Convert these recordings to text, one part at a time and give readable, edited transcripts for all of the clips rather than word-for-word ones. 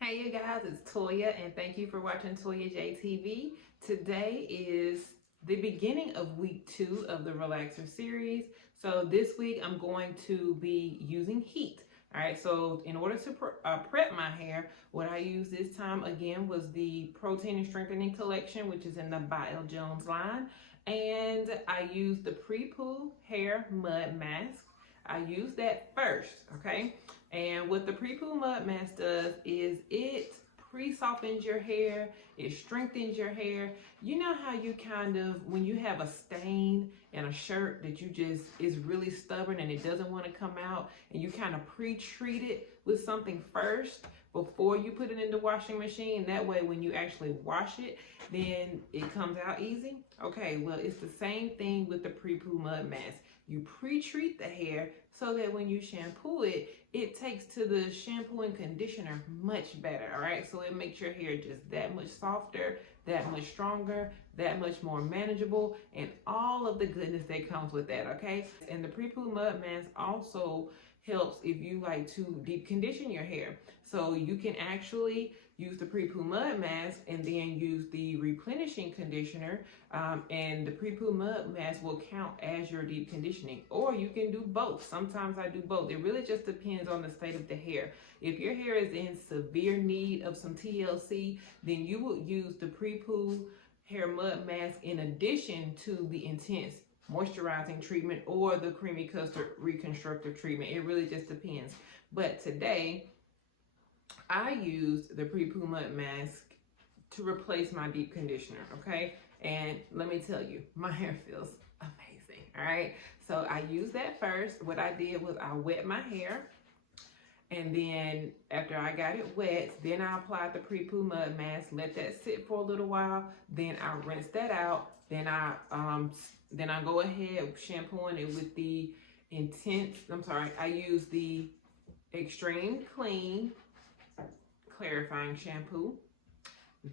Hey you guys, it's Toya and thank you for watching Toya J TV. Today is the beginning of week 2 of the Relaxer series. So this week I'm going to be using heat. Alright, so in order to prep my hair, what I used this time again was the Protein and Strengthening Collection, which is in the by L. Jones line. And I used the Pre-Poo Hair Mud Mask. I used that first, okay? And what the Pre-Poo Mud Mask does is it pre-softens your hair, it strengthens your hair. You know how you kind of, when you have a stain in a shirt that you just is really stubborn and it doesn't want to come out, and you kind of pre-treat it with something first before you put it in the washing machine. That way when you actually wash it, then it comes out easy. Okay, well, it's the same thing with the Pre-Poo Mud Mask. You pre-treat the hair so that when you shampoo it, it takes to the shampoo and conditioner much better, all right? So it makes your hair just that much softer, that much stronger, that much more manageable, and all of the goodness that comes with that, okay? And the Pre-Poo Mud Mask also helps if you like to deep condition your hair. So you can actually use the Pre-Poo Mud Mask and then use the replenishing conditioner, and the Pre-Poo Mud Mask will count as your deep conditioning. Or you can do both. Sometimes I do both. It really just depends on the state of the hair. If your hair is in severe need of some TLC, then you would use the Pre-Poo Hair Mud Mask in addition to the intense moisturizing treatment or the creamy custard reconstructive treatment. It really just depends. But today, I used the Pre-Poo Mud Mask to replace my deep conditioner, okay? And let me tell you, my hair feels amazing, all right? So I used that first. What I did was I wet my hair, and then after I got it wet, then I applied the Pre-Poo Mud Mask, let that sit for a little while, then I rinse that out, then I go ahead shampooing it with the I use the Extreme Clean clarifying shampoo.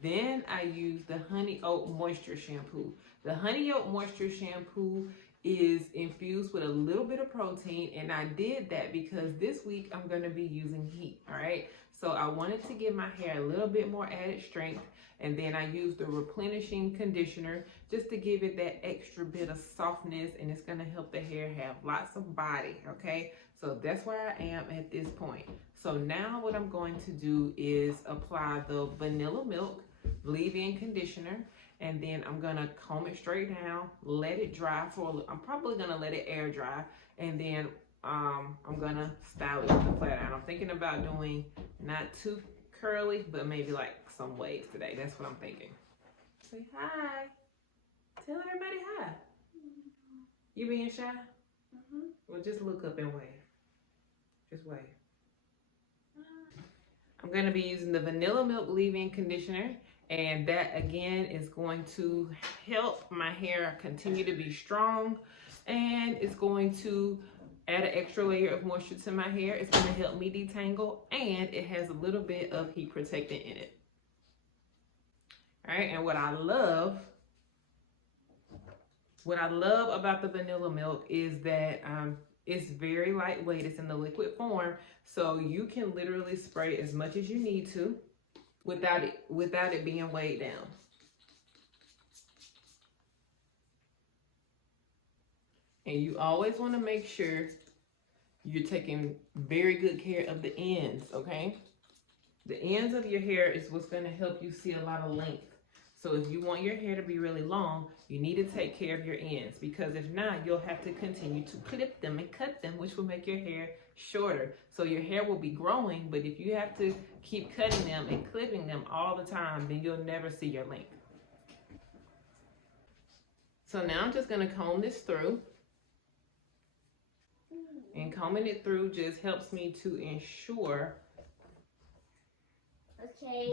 Then I use the Honey Oat Moisture shampoo. The Honey Oat Moisture shampoo is infused with a little bit of protein, and I did that because this week I'm going to be using heat, all right? So I wanted to give my hair a little bit more added strength, and then I used the replenishing conditioner just to give it that extra bit of softness, and it's going to help the hair have lots of body, okay? So that's where I am at this point. So now what I'm going to do is apply the Vanilla Milk leave-in conditioner, and then I'm gonna comb it straight down, let it dry I'm probably gonna let it air dry, and then I'm gonna style it with the flat iron. I'm thinking about doing not too curly, but maybe like some waves today. That's what I'm thinking. Say hi. Tell everybody hi. You being shy? Well, just look up and wave. Just wave. I'm going to be using the Vanilla Milk leave-in conditioner, and that again is going to help my hair continue to be strong, and it's going to add an extra layer of moisture to my hair. It's going to help me detangle, and it has a little bit of heat protectant in it. All right, and what I love about the Vanilla Milk is that it's very lightweight. It's in the liquid form, so you can literally spray as much as you need to without it being weighed down. And you always want to make sure you're taking very good care of the ends, okay? The ends of your hair is what's going to help you see a lot of length. So if you want your hair to be really long, you need to take care of your ends, because if not, you'll have to continue to clip them and cut them, which will make your hair shorter. So your hair will be growing, but if you have to keep cutting them and clipping them all the time, then you'll never see your length. So now I'm just going to comb this through. And combing it through just helps me to ensure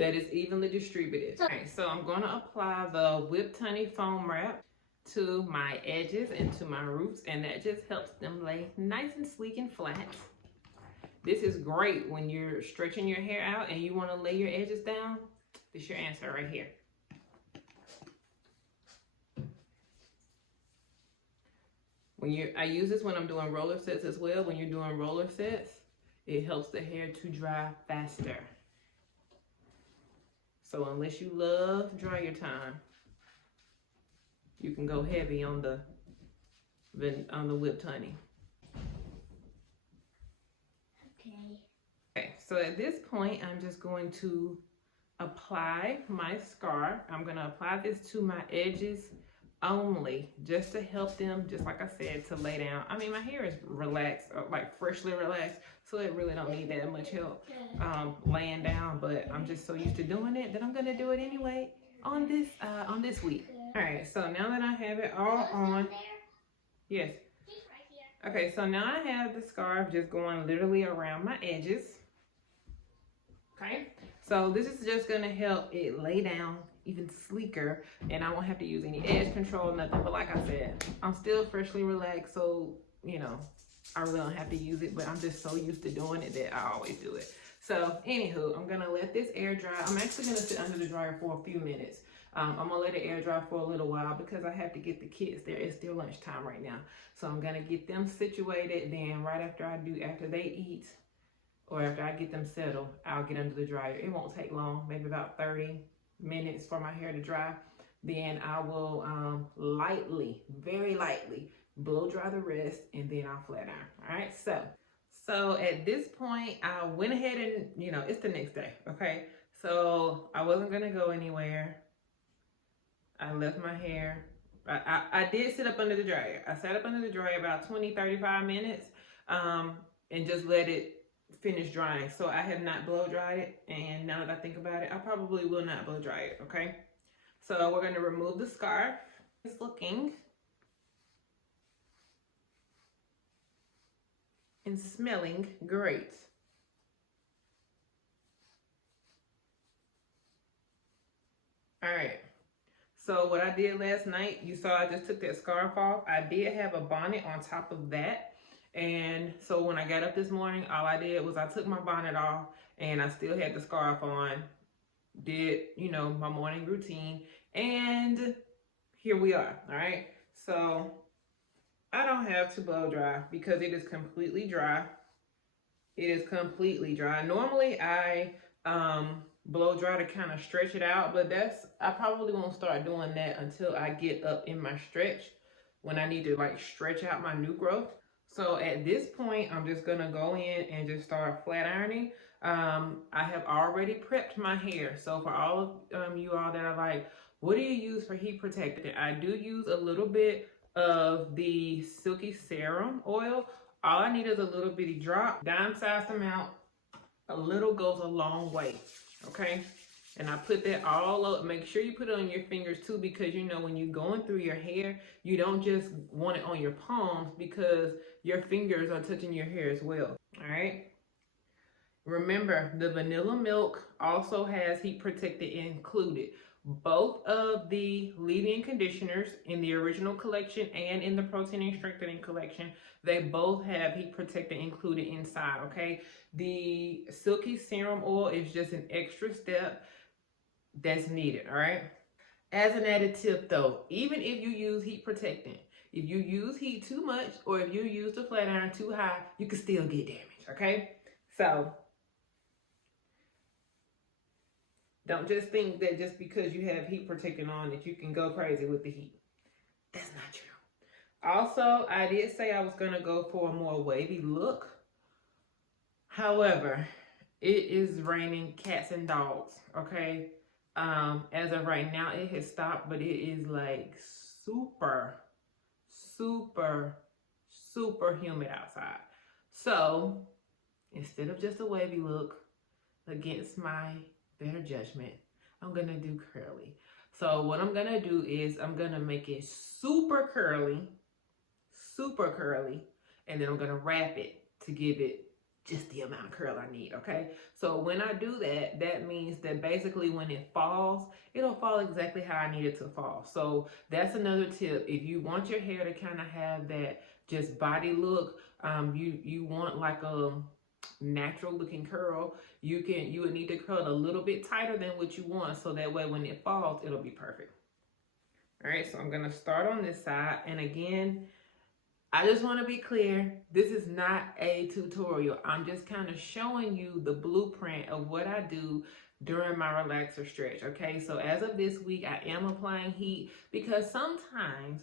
that it's evenly distributed. Okay, so I'm going to apply the Whipped Honey Foam Wrap to my edges and to my roots, and that just helps them lay nice and sleek and flat. This is great when you're stretching your hair out and you want to lay your edges down. This is your answer right here. I use this when I'm doing roller sets as well. When you're doing roller sets, it helps the hair to dry faster. So unless you love dryer time, you can go heavy on the whipped honey. Okay, so at this point, I'm just going to apply my scarf. I'm going to apply this to my edges only, just to help them, just like I said, to lay down. I mean, my hair is relaxed, like freshly relaxed, so it really don't need that much help laying down, but I'm just so used to doing it that I'm going to do it anyway on this week. All right, so now that I have it all on, yes. Okay, so now I have the scarf just going literally around my edges. Okay, so this is just gonna help it lay down even sleeker, and I won't have to use any edge control, nothing. But like I said, I'm still freshly relaxed, so you know, I really don't have to use it, but I'm just so used to doing it that I always do it. So anywho, I'm gonna let this air dry. I'm actually gonna sit under the dryer for a few minutes. I'm gonna let it air dry for a little while because I have to get the kids there. It's still lunchtime right now. So I'm gonna get them situated. Then right after they eat, or after I get them settled, I'll get under the dryer. It won't take long, maybe about 30 minutes for my hair to dry. Then I will lightly, very lightly, blow dry the rest, and then I'll flat iron. All right, so at this point, I went ahead and, it's the next day, okay? So I wasn't gonna go anywhere. I left my hair. I did sit up under the dryer. I sat up under the dryer about 20-35 minutes and just let it finish drying. So I have not blow dried it, and now that I think about it, I probably will not blow dry it, okay? So we're going to remove the scarf. It's looking and smelling great. All right. So what I did last night, you saw I just took that scarf off. I did have a bonnet on top of that. And so when I got up this morning, all I did was I took my bonnet off and I still had the scarf on, did, my morning routine, and here we are, all right? So I don't have to blow dry because it is completely dry. It is completely dry. Normally I blow dry to kind of stretch it out, but I probably won't start doing that until I get up in my stretch, when I need to like stretch out my new growth. So at this point, I'm just gonna go in and just start flat ironing. I have already prepped my hair. So for all of you all that are like, what do you use for heat protectant? I do use a little bit of the Silky Serum oil. All I need is a little bitty drop, dime-sized amount. A little goes a long way, okay? And I put that all up. Make sure you put it on your fingers too, because when you're going through your hair, you don't just want it on your palms because your fingers are touching your hair as well, all right? Remember, the vanilla milk also has heat protectant included. Both of the leave-in conditioners in the original collection and in the protein and strengthening collection, they both have heat protectant included inside, okay? The Silky Serum oil is just an extra step that's needed, all right? As an added tip though, even if you use heat protectant, if you use heat too much or if you use the flat iron too high, you can still get damage, okay? So don't just think that just because you have heat protectant on that you can go crazy with the heat. That's not true. Also, I did say I was going to go for a more wavy look. However, it is raining cats and dogs, okay? As of right now, it has stopped, but it is like super humid outside. So instead of just a wavy look, against my better judgment, I'm gonna do curly. So what I'm gonna do is I'm gonna make it super curly, and then I'm gonna wrap it to give it just the amount of curl I need, okay? So when I do that, that means that basically when it falls, it'll fall exactly how I need it to fall. So that's another tip. If you want your hair to kind of have that just body look, you want like a natural looking curl, you would need to curl it a little bit tighter than what you want, so that way when it falls, it'll be perfect. All right, so I'm gonna start on this side, and again, I just want to be clear, this is not a tutorial. I'm just kind of showing you the blueprint of what I do during my relaxer stretch, okay? So as of this week, I am applying heat because sometimes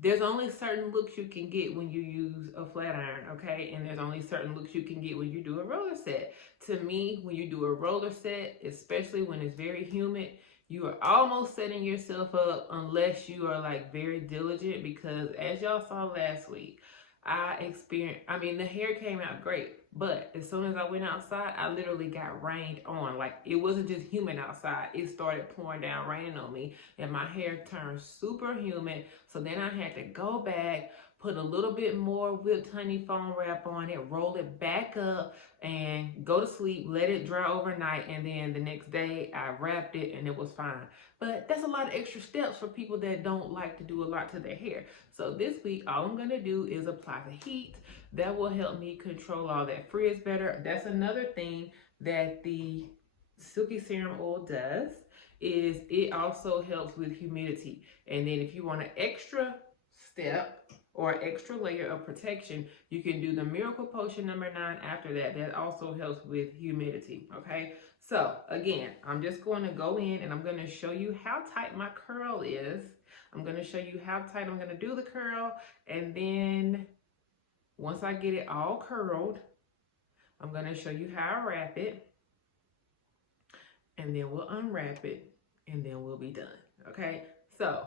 there's only certain looks you can get when you use a flat iron, okay? And there's only certain looks you can get when you do a roller set. To me, when you do a roller set, especially when it's very humid, you are almost setting yourself up unless you are like very diligent, because as y'all saw last week, the hair came out great, but as soon as I went outside, I literally got rained on. Like, it wasn't just humid outside, it started pouring down raining on me, and my hair turned super humid. So then I had to go back, put a little bit more whipped honey foam wrap on it, roll it back up, and go to sleep, let it dry overnight, and then the next day I wrapped it and it was fine. But that's a lot of extra steps for people that don't like to do a lot to their hair. So this week, all I'm gonna do is apply the heat. That will help me control all that frizz better. That's another thing that the Silky Serum Oil does, is it also helps with humidity. And then if you want an extra step or extra layer of protection, you can do the Miracle Potion number 9 after that. That also helps with humidity, okay? So again, I'm just going to go in and I'm going to show you how tight my curl is. I'm going to show you how tight I'm going to do the curl, and then once I get it all curled, I'm going to show you how I wrap it, and then we'll unwrap it, and then we'll be done, okay? So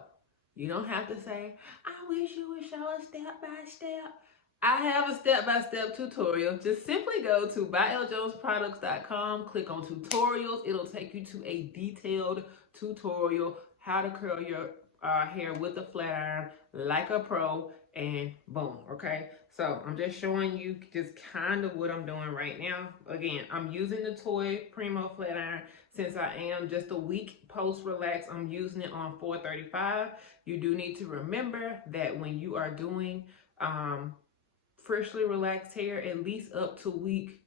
you don't have to say, I wish you would show us step by step. I have a step-by-step tutorial. Just simply go to byljonesproducts.com, click on tutorials. It'll take you to a detailed tutorial, how to curl your hair with a flat iron like a pro, and boom, okay? So I'm just showing you just kind of what I'm doing right now. Again, I'm using the Toy Primo flat iron. Since I am just a week post-relax, I'm using it on 435. You do need to remember that when you are doing freshly relaxed hair, at least up to week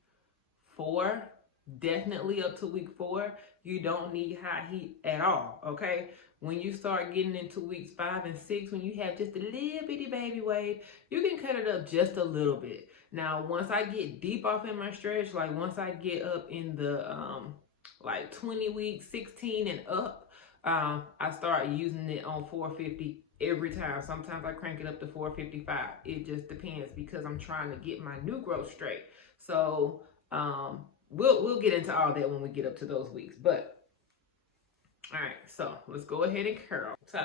4, definitely up to week 4, you don't need high heat at all, okay? When you start getting into weeks 5 and 6, when you have just a little bitty baby wave, you can cut it up just a little bit. Now, once I get deep off in my stretch, like once I get up in the like 20 weeks, 16 and up, I start using it on 450 every time. Sometimes I crank it up to 455. It just depends, because I'm trying to get my new growth straight. So we'll get into all that when we get up to those weeks. But all right, so let's go ahead and curl. So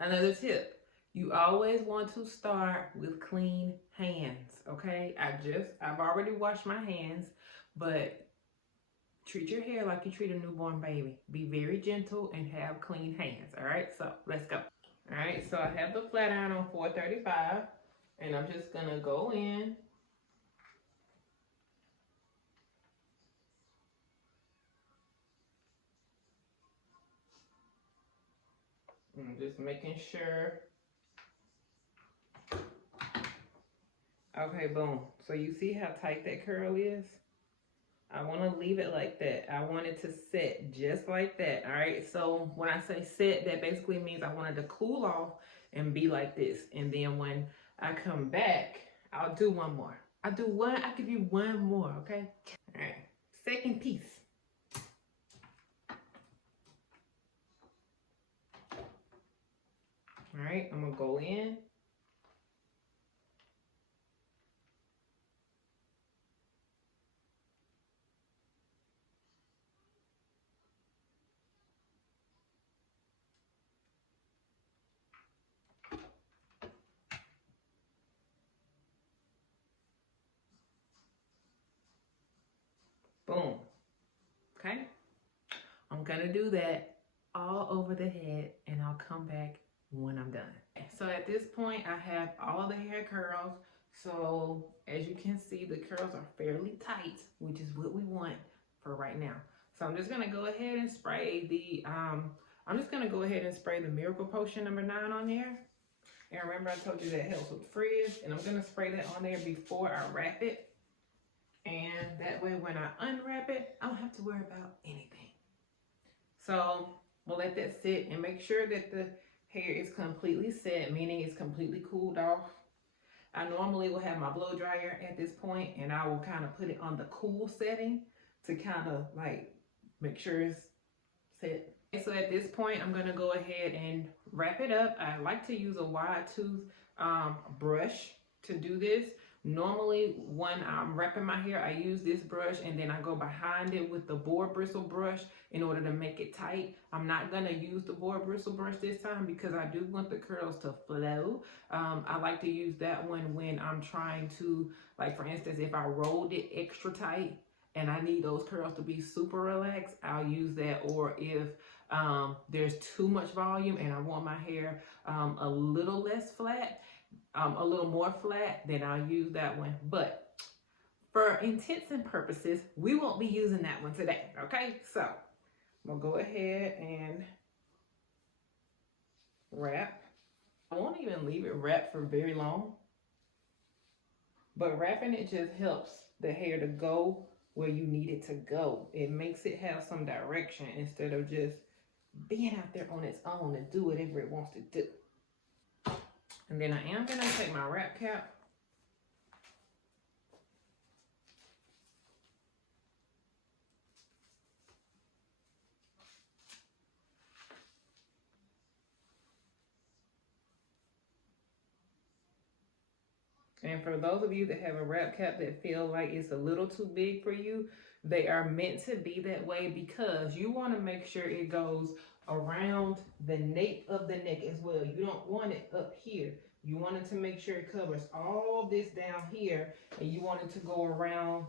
another tip, you always want to start with clean hands, okay? I've already washed my hands, but treat your hair like you treat a newborn baby. Be very gentle and have clean hands, all right? So let's go. All right, so I have the flat iron on 435, and I'm just gonna go in. I'm just making sure. Okay, boom. So you see how tight that curl is? I want to leave it like that. I want it to set just like that, all right? So when I say set, that basically means I want it to cool off and be like this. And then when I come back, I'll do one more. I'll give you one more, okay? All right, second piece. All right, I'm gonna go in. Boom, okay? I'm gonna do that all over the head, and I'll come back when I'm done. So at this point, I have all the hair curls. So as you can see, the curls are fairly tight, which is what we want for right now. So I'm just gonna go ahead and spray the Miracle Potion number 9 on there. And remember, I told you that helps with frizz, and I'm gonna spray that on there before I wrap it. And that way, when I unwrap it, I don't have to worry about anything. So we'll let that sit and make sure that the hair is completely set, meaning it's completely cooled off. I normally will have my blow dryer at this point, and I will kind of put it on the cool setting to kind of like make sure it's set. So at this point, I'm gonna go ahead and wrap it up. I like to use a wide tooth brush to do this. Normally, when I'm wrapping my hair, I use this brush and then I go behind it with the boar bristle brush in order to make it tight. I'm not gonna use the boar bristle brush this time because I do want the curls to flow. I like to use that one when I'm trying to, like for instance, if I rolled it extra tight and I need those curls to be super relaxed, I'll use that. Or if there's too much volume and I want my hair a little less flat, a little more flat, then I'll use that one. But for intents and purposes, we won't be using that one today, okay? So I'm gonna go ahead and wrap. I won't even leave it wrapped for very long, but wrapping it just helps the hair to go where you need it to go. It makes it have some direction instead of just being out there on its own and do whatever it wants to do. And then I am gonna take my wrap cap and for those of you that have a wrap cap that feel like it's a little too big for you, they are meant to be that way because you want to make sure it goes around the nape of the neck as well. You don't want it up here. You want it to make sure it covers all this down here, and you want it to go around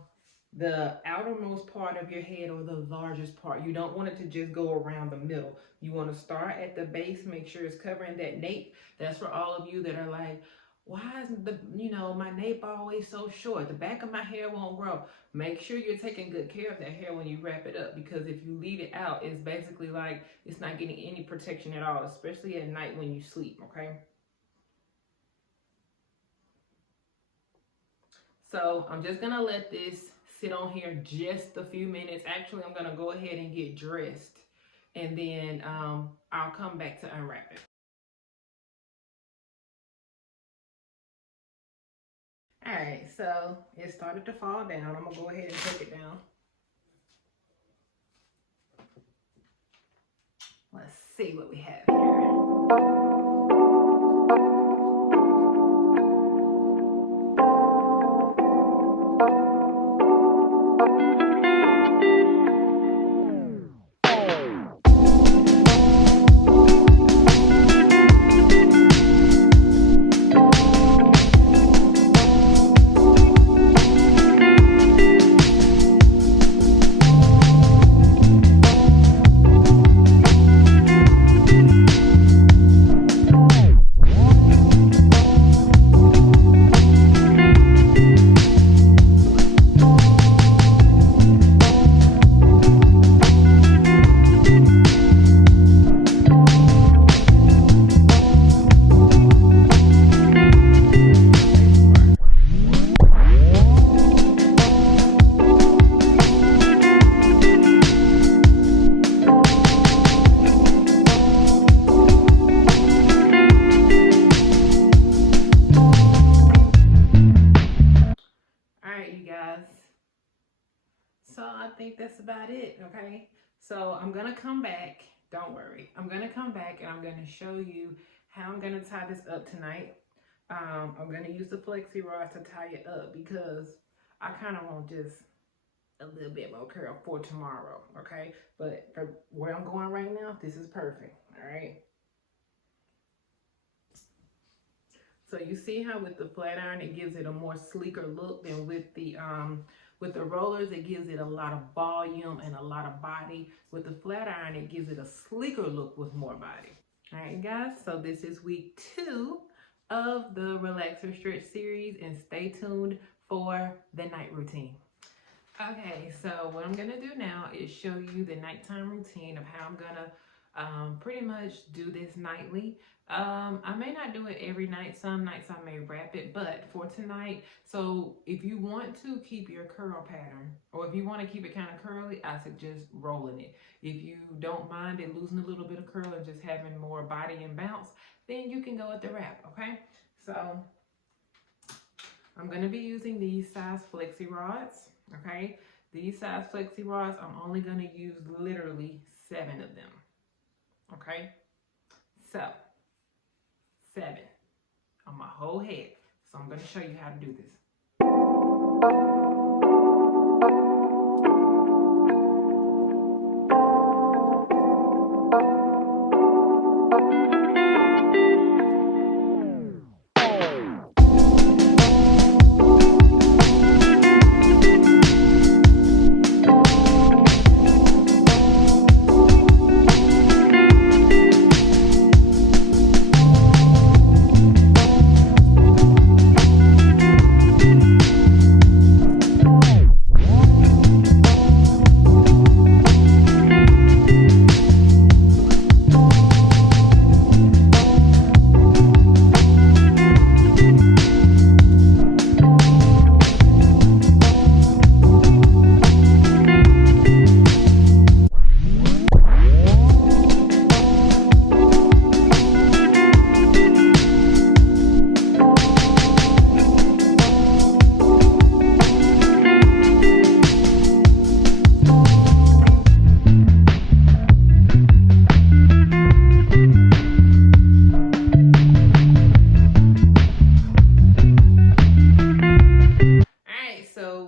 the outermost part of your head or the largest part. You don't want it to just go around the middle. You want to start at the base, make sure it's covering that nape. That's for all of you that are like, why is my nape always so short? The back of my hair won't grow. Make sure you're taking good care of that hair when you wrap it up, because if you leave it out, it's basically like it's not getting any protection at all, especially at night when you sleep, okay? So I'm just gonna let this sit on here just a few minutes. Actually, I'm gonna go ahead and get dressed, and then I'll come back to unwrap it. All right, so it started to fall down. I'm gonna go ahead and take it down. Let's see what we have here. So I think that's about it, okay? So I'm gonna come back, don't worry. I'm gonna come back and I'm gonna show you how I'm gonna tie this up tonight. I'm gonna use the flexi rod to tie it up because I kind of want just a little bit more curl for tomorrow, okay? But for where I'm going right now, this is perfect, all right? So you see how with the flat iron, it gives it a more sleeker look than with the rollers, it gives it a lot of volume and a lot of body. With the flat iron, it gives it a sleeker look with more body. All right, guys, so this is week 2 of the Relaxer Stretch series, and stay tuned for the night routine. Okay, so what I'm gonna do now is show you the nighttime routine of how I'm gonna pretty much do this nightly. I may not do it every night. Some nights I may wrap it, but for tonight, so if you want to keep your curl pattern, or if you want to keep it kind of curly, I suggest rolling it. If you don't mind it losing a little bit of curl and just having more body and bounce, then you can go with the wrap, okay? So I'm going to be using these size flexi rods, okay? These size flexi rods, I'm only going to use literally 7 of them, okay? So, 7 on my whole head. So I'm going to show you how to do this.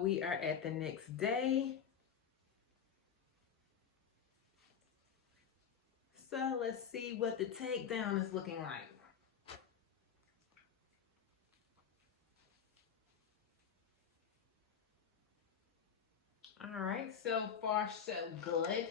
We are at the next day. So let's see what the takedown is looking like. All right, so far so good.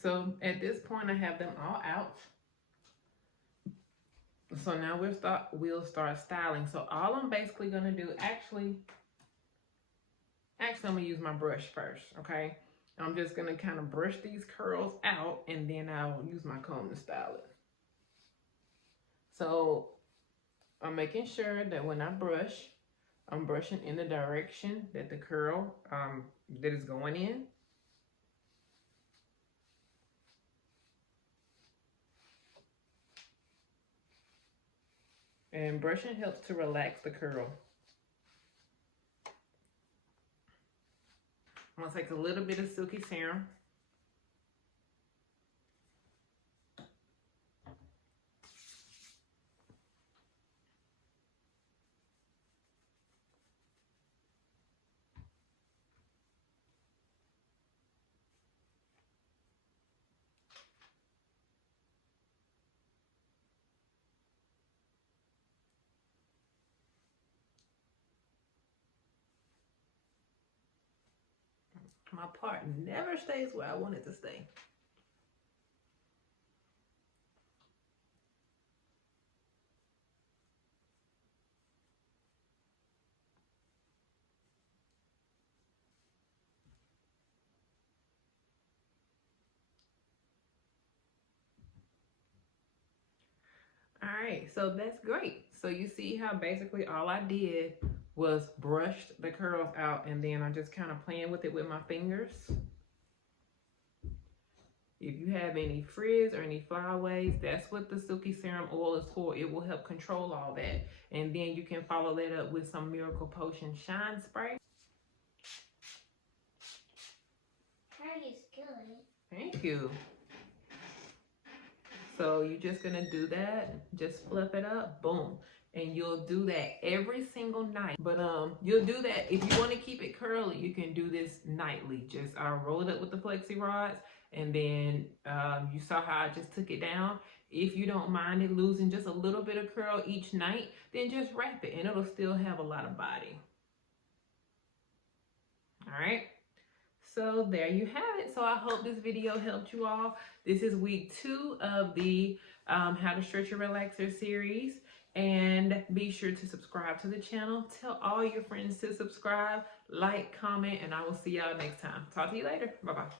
So at this point, I have them all out. So now we'll start styling. So all I'm basically gonna do, actually I'm gonna use my brush first, okay? I'm just gonna kind of brush these curls out, and then I'll use my comb to style it. So I'm making sure that when I brush, I'm brushing in the direction that the curl that is going in. And brushing helps to relax the curl. I'm gonna take a little bit of silky serum. My part never stays where I want it to stay. All right, so that's great. So you see how basically all I did was brushed the curls out, and then I just kind of playing with it with my fingers. If you have any frizz or any flyaways, that's what the silky serum oil is for. It will help control all that. And then you can follow that up with some Miracle Potion Shine Spray. That is good. Thank you. So you're just gonna do that, just flip it up, boom. And you'll do that every single night. But you'll do that, if you wanna keep it curly, you can do this nightly. Just roll it up with the flexi rods, and then you saw how I just took it down. If you don't mind it losing just a little bit of curl each night, then just wrap it and it'll still have a lot of body. All right. So there you have it. So I hope this video helped you all. This is week 2 of the How to Stretch Your Relaxer series. And be sure to subscribe to the channel. Tell all your friends to subscribe, like, comment, and I will see y'all next time. Talk to you later. Bye-bye.